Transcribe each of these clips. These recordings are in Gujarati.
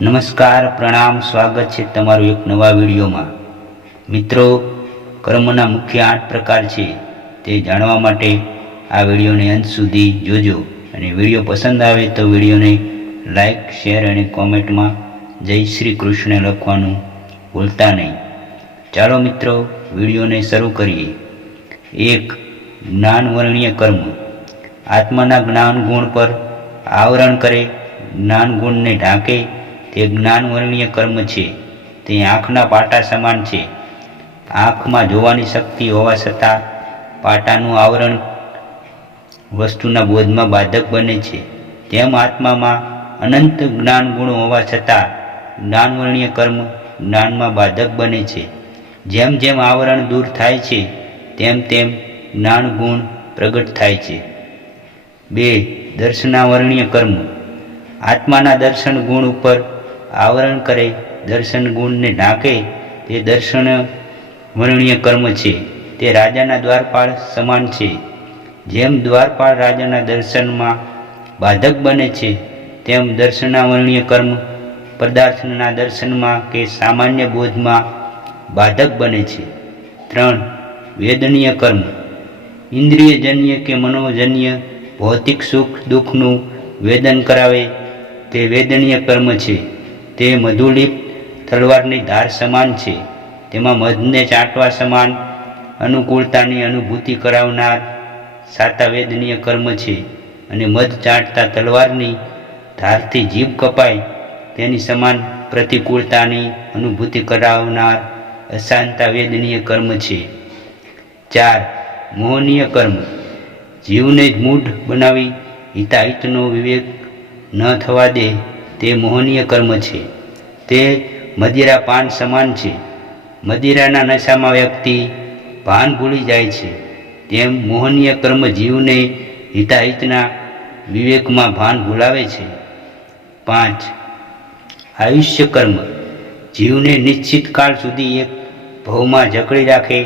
નમસ્કાર, પ્રણામ, સ્વાગત છે તમારું એક નવા વિડીયોમાં। મિત્રો, કર્મના મુખ્ય 8 પ્રકાર છે તે જાણવા માટે આ વિડીયોને અંત સુધી જોજો અને વિડીયો પસંદ આવે તો વિડીયોને લાઈક, શેર અને કોમેન્ટમાં જય શ્રી કૃષ્ણ લખવાનું ભૂલતા નહીં। ચાલો મિત્રો, વિડીયોને શરૂ કરીએ। 1. જ્ઞાનવર્ણીય કર્મ। આત્માના જ્ઞાન ગુણ પર આવરણ કરે, જ્ઞાન ગુણને ઢાંકે તે જ્ઞાનવર્ણીય કર્મ છે। તે આંખના પાટા સમાન છે। આંખમાં જોવાની શક્તિ હોવા છતાં પાટાનું આવરણ વસ્તુના બોધમાં બાધક બને છે, તેમ આત્મામાં અનંત જ્ઞાન ગુણ હોવા છતાં જ્ઞાનવર્ણીય કર્મ જ્ઞાનમાં બાધક બને છે। જેમ જેમ આવરણ દૂર થાય છે તેમ તેમ જ્ઞાન ગુણ પ્રગટ થાય છે। 2. દર્શનાવર્ણીય કર્મ। આત્માના દર્શન ગુણ ઉપર આવરણ કરે, દર્શન ગુણને ઢાંકે તે દર્શન વર્ણીય કર્મ છે। તે રાજાના દ્વારપાળ સમાન છે। જેમ દ્વારપાળ રાજાના દર્શનમાં બાધક બને છે તેમ દર્શનાવર્ણીય કર્મ પદાર્થના દર્શનમાં કે સામાન્ય બોધમાં બાધક બને છે। 3. વેદનીય કર્મ। ઇન્દ્રિયજન્ય કે મનોજન્ય ભૌતિક સુખ દુઃખનું વેદન કરાવે તે વેદનીય કર્મ છે। તે મધુલિપ્ત તલવારની ધાર સમાન છે। તેમાં મધને ચાટવા સમાન અનુકૂળતાની અનુભૂતિ કરાવનાર સાતા વેદનીય કર્મ છે અને મધ ચાટતા તલવારની ધારથી જીભ કપાય તેની સમાન પ્રતિકૂળતાની અનુભૂતિ કરાવનાર અશાંતા વેદનીય કર્મ છે। 4. મોહનીય કર્મ। જીવને મૂઢ બનાવી હિતાહિતનો વિવેક ન થવા દે તે મોહનીય કર્મ છે। તે મદિરા પાન સમાન છે। મદિરાના નશામાં વ્યક્તિ ભાન ભૂલી જાય છે, તેમ મોહનીય કર્મ જીવને હિતાહિતના વિવેકમાં ભાન ભૂલાવે છે। 5. આયુષ્ય કર્મ। જીવને નિશ્ચિત કાળ સુધી એક ભવમાં જકડી રાખે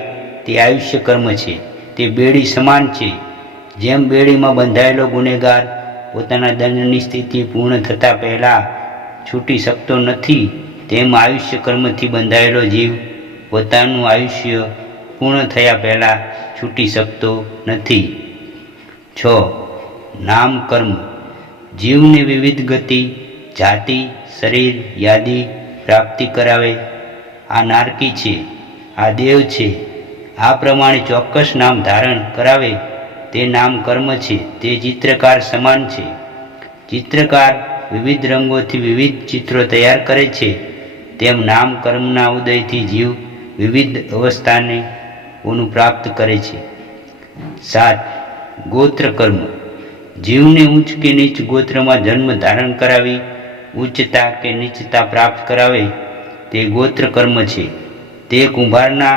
તે આયુષ્ય કર્મ છે। તે બેડી સમાન છે। જેમ બેડીમાં બંધાયેલો ગુનેગાર પોતાના દંડની સ્થિતિ પૂર્ણ થતાં પહેલાં છૂટી શકતો નથી, તેમ આયુષ્ય કર્મથી બંધાયેલો જીવ પોતાનું આયુષ્ય પૂર્ણ થયા પહેલાં છૂટી શકતો નથી। 6. નામ કર્મ। જીવને વિવિધ ગતિ, જાતિ, શરીર, યાદી પ્રાપ્તિ કરાવે। આ નારકી છે, આ દેવ છે, આ પ્રમાણે ચોક્કસ નામ ધારણ કરાવે તે નામ કર્મ છે। તે ચિત્રકાર સમાન છે। ચિત્રકાર વિવિધ રંગોથી વિવિધ ચિત્રો તૈયાર કરે છે, તેમ નામ કર્મના ઉદયથી જીવ વિવિધ અવસ્થાને પ્રાપ્ત કરે છે। 7. ગોત્ર કર્મ। જીવને ઉચ્ચ કે નીચ ગોત્રમાં જન્મ ધારણ કરાવી ઉચ્ચતા કે નીચતા પ્રાપ્ત કરાવે તે ગોત્ર કર્મ છે। તે કુંભારના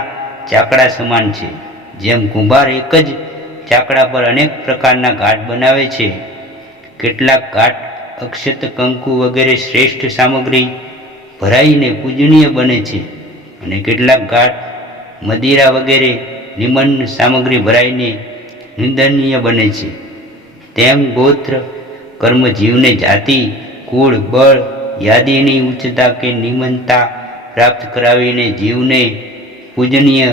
ચાકડા સમાન છે। જેમ કુંભાર એક જ ચાકડા પર અનેક પ્રકારના ઘાટ બનાવે છે, કેટલાક ઘાટ અક્ષત, કંકુ વગેરે શ્રેષ્ઠ સામગ્રી ભરાઈને પૂજનીય બને છે અને કેટલાક ઘાટ મદિરા વગેરે નિમ્ન સામગ્રી ભરાઈને નિંદનીય બને છે, તેમ ગોત્ર કર્મ જીવને જાતિ, કુળ, બળ, યાદીની ઉચ્ચતા કે નિમ્નતા પ્રાપ્ત કરાવીને જીવને પૂજનીય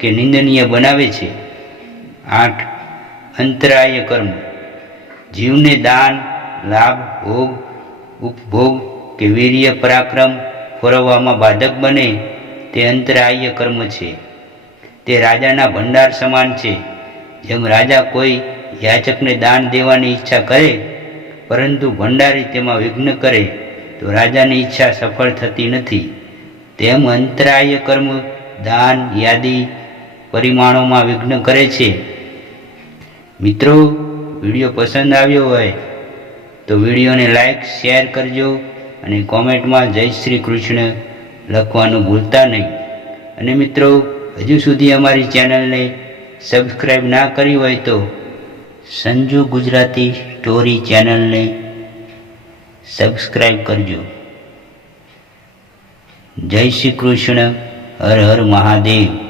કે નિંદનીય બનાવે છે। 8. અંતરાય કર્મ। જીવને દાન, લાભ, ભોગ, ઉપભોગ કે વીર્ય પરાક્રમ ફોરવવામાં બાધક બને તે અંતરાય કર્મ છે। તે રાજાના ભંડાર સમાન છે। જેમ રાજા કોઈ યાચકને દાન દેવાની ઈચ્છા કરે પરંતુ ભંડારી તેમાં વિઘ્ન કરે તો રાજાની ઈચ્છા સફળ થતી નથી, તેમ અંતરાય કર્મ દાન, યાદી, પરિમાણોમાં વિઘ્ન કરે છે। મિત્રો, વિડીયો પસંદ આવ્યો હોય તો વિડીયોને લાઈક, શેર કરજો અને કોમેન્ટમાં જય શ્રી કૃષ્ણ લખવાનું ભૂલતા નહીં। અને મિત્રો, હજુ સુધી અમારી ચેનલને સબસ્ક્રાઈબ ના કરી હોય તો સંજુ ગુજરાતી સ્ટોરી ચેનલને સબસ્ક્રાઈબ કરજો। જય શ્રી કૃષ્ણ। હર હર મહાદેવ।